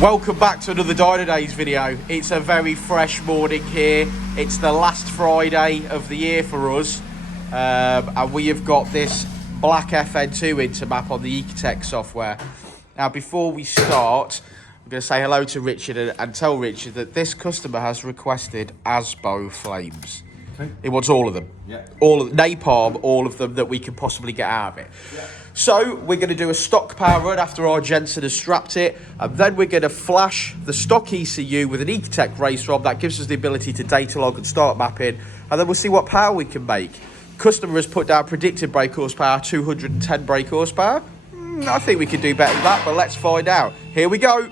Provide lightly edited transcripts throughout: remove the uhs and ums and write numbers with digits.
Welcome back to another Dynodaze video. It's a very fresh morning here. It's the last Friday of the year for us. And we have got this black FN2 Intermap on the Ecutek software. Now, before we start, I'm going to say hello to Richard and tell Richard that this customer has requested ASBO flames. Okay. He wants all of them. Yeah. All of napalm, all of them that we can possibly get out of it. Yeah. So we're going to do a stock power run after our Jensen has strapped it, and then we're going to flash the stock ECU with an Ecutek race rod that gives us the ability to data log and start mapping, and then we'll see what power we can make. Customer has put down predicted brake horsepower, 210 brake horsepower. I think we can do better than that, but let's find out. Here we go.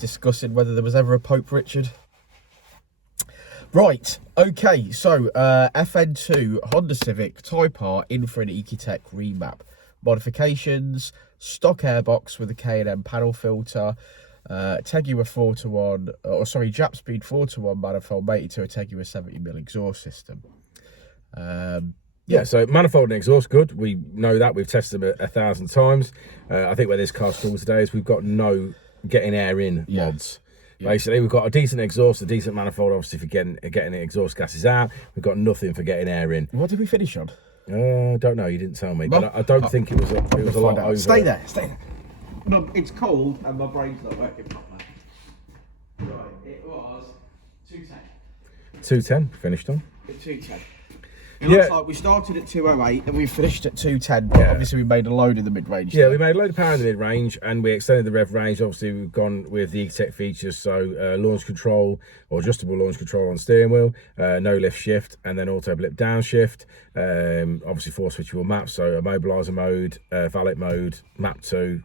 Discussing whether there was ever a Pope Richard. Right, okay, so FN2 Honda Civic Type R in for an Ecutek remap. Modifications, stock airbox with a K&M panel filter, Tegua 4:1, or sorry, Jap Speed 4:1 manifold mated to a Tegua 70mm exhaust system. Yeah, so manifold and exhaust, good. We know that. We've tested them 1,000 times. I think where this car's cool today is we've got no getting air in mods. Yeah. Basically, we've got a decent exhaust, a decent manifold, obviously, for getting the exhaust gases out. We've got nothing for getting air in. What did we finish on? Don't know. You didn't tell me, but I don't think it was a lot over. Stay there. No, it's cold and my brain's not working properly. Right, it was 210. 210 finished on. 210. It looks like we started at 208 and we finished at 210. But obviously, we made a load in the mid-range. Yeah, we made a load of power in the mid-range and we extended the rev range. Obviously, we've gone with the Ecutek features, so launch control or adjustable launch control on steering wheel, no lift shift, and then auto blip downshift. Obviously, 4 switchable maps, so immobiliser mode, valet mode, map 2,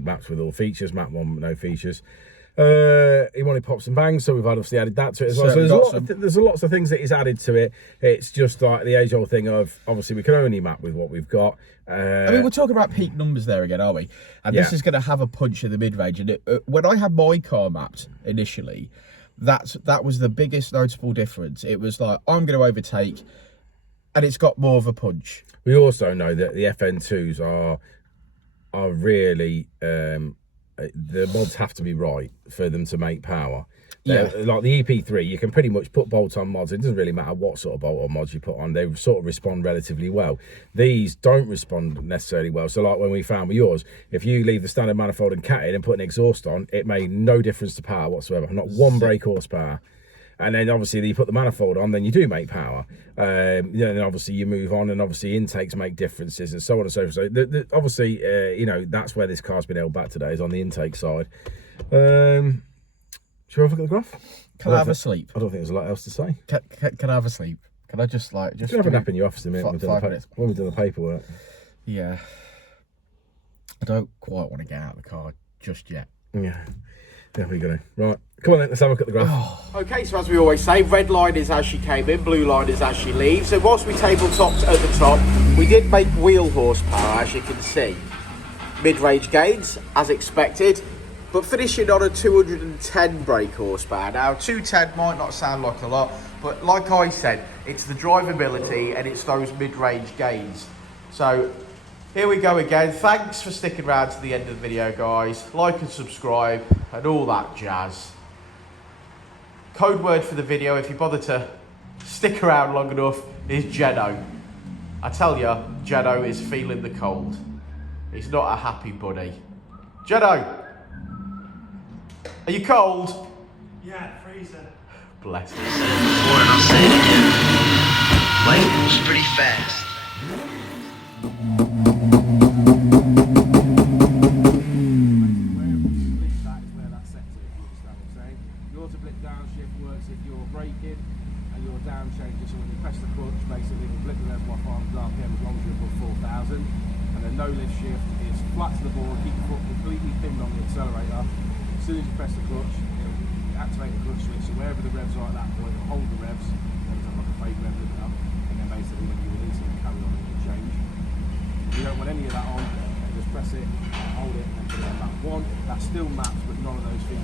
maps with all features, map 1 no features. He wanted pops and bangs, so we've obviously added that to it as well. So there's lots of things that is added to it. It's just like the age-old thing of, obviously, we can only map with what we've got. I mean, we're talking about peak numbers there again, are we? And this is going to have a punch in the mid-range. And when I had my car mapped initially, that was the biggest noticeable difference. It was like, I'm going to overtake, and it's got more of a punch. We also know that the FN2s are really... the mods have to be right for them to make power. Like the EP3, you can pretty much put bolt-on mods. It doesn't really matter what sort of bolt-on mods you put on. They sort of respond relatively well. These don't respond necessarily well. So like when we found with yours, if you leave the standard manifold and cat in and put an exhaust on, it made no difference to power whatsoever. Not one brake horsepower. And then obviously you put the manifold on, then you do make power. Then obviously you move on, and obviously intakes make differences and so on and so forth. So obviously, you know, that's where this car's been held back today, is on the intake side. Should we have a look at the graph? Can I have a sleep? I don't think there's a lot else to say. Can I have a sleep? Can I just like... You can have a nap in your office in a minute when we've done the paperwork. Yeah. I don't quite want to get out of the car just yet. Yeah. There we go. Right, come on then, let's have a look at the graph. Okay, so as we always say, red line is as she came in, blue line is as she leaves. So whilst we tabletopped at the top, we did make wheel horsepower, as you can see. Mid-range gains, as expected, but finishing on a 210 brake horsepower. Now, 210 might not sound like a lot, but like I said, it's the drivability and it's those mid-range gains. So here we go again. Thanks for sticking around to the end of the video, guys. Like and subscribe and all that jazz. Code word for the video, if you bother to stick around long enough, is Jeno. I tell ya, Jeno is feeling the cold. He's not a happy bunny. Jeno, are you cold? Yeah, freezing. Bless him. Before, and I'll say it again. Life moves pretty fast. No lift shift, it's flat to the board, keep the foot completely pinned on the accelerator. As soon as you press the clutch, it'll activate the clutch switch, so wherever the revs are at that point, it'll hold the revs, then have like a fake rev limit up, and then basically when you release it, it'll carry on and it'll change. If you don't want any of that on, then just press it, hold it, and put it on that one. That still maps, but none of those features